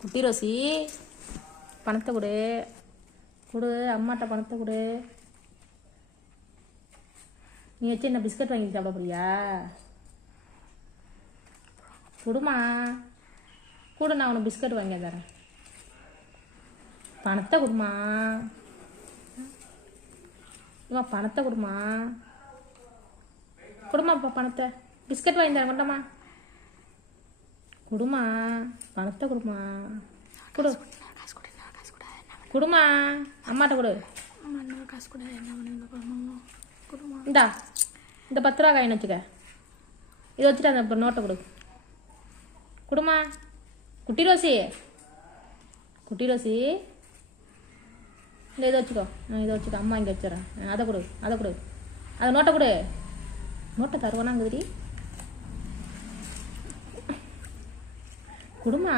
குட்டி ரோசி பணத்தை கொடு கொடு, அம்மாட்ட பணத்தை கொடு. நீ வச்சு என்ன பிஸ்கட் வாங்கி சாப்பிட போறியா? கொடுமா கொடு, நான் உனக்கு பிஸ்கட் வாங்கி தரேன். பணத்தை கொடுமா, இம்மா பணத்தை கொடுமா, கொடுமாப்பா பணத்தை. பிஸ்கட் வாங்கி தரேன் கொண்டம்மா. கொடுமா பணத்தை கொடுமா, கொடு கொடுமா, அம்மாட்ட கொடு. இந்தா இந்த 10 ரூபா காயின் வச்சுக்க, இதை வச்சுட்டு அந்த நோட்டை கொடு. கொடுமா குட்டி ரோசி, குட்டி ரோசி இந்த இதை வச்சுக்கோ. இதை வச்சுக்கோ, அம்மா இங்கே வச்சுறேன். அதை கொடு, அதை கொடு, அதை நோட்டை கொடு. நோட்டை தருவானாங்குதுடி, கொடுமா.